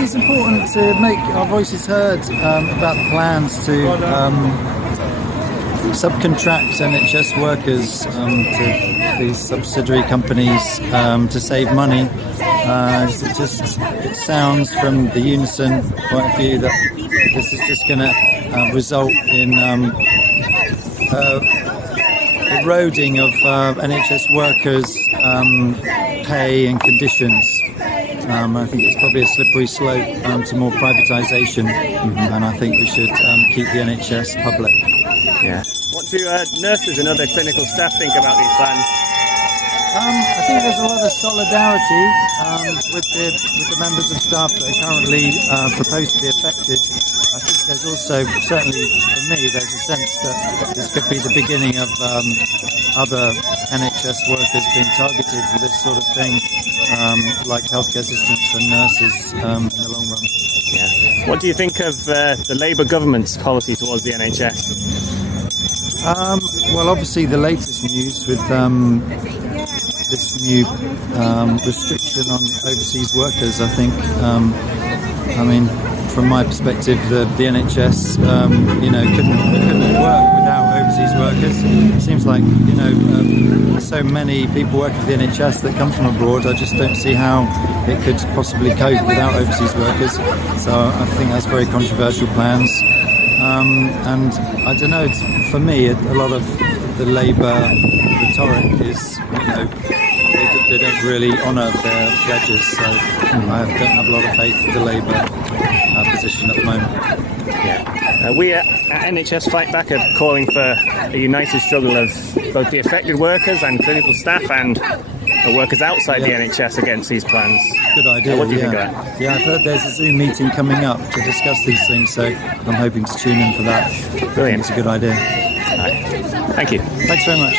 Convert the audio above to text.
think it's important to make our voices heard about the plans to subcontract NHS workers to these subsidiary companies to save money. It sounds from the Unison point of view that this is just going to result in eroding of NHS workers' pay and conditions. I think it's probably a slippery slope to more privatisation, and I think we should keep the NHS public. Yeah. What do nurses and other clinical staff think about these plans? I think there's a lot of solidarity with the members of staff that are currently proposed to be affected. I think there's also, certainly for me, there's a sense that this could be the beginning of other NHS workers being targeted for this sort of thing, like healthcare assistants and nurses in the long run. Yeah. What do you think of the Labour government's policy towards the NHS? Well, obviously the latest news with this new restriction on overseas workers, I think, from my perspective, the NHS, couldn't work without overseas workers. It seems like, so many people work for the NHS that come from abroad. I just don't see how it could possibly cope without overseas workers. So I think that's very controversial plans. And I don't know, for me, a lot of the Labour rhetoric is, they don't really honour their pledges, so I don't have a lot of faith in the Labour position at the moment. Yeah. We at NHS Fight Back are calling for a united struggle of both the affected workers and clinical staff and the workers outside the NHS against these plans. Good idea. What do you think of that? Yeah, I've heard there's a Zoom meeting coming up to discuss these things, so I'm hoping to tune in for that. Brilliant. It's a good idea. Right. Thank you. Thanks very much.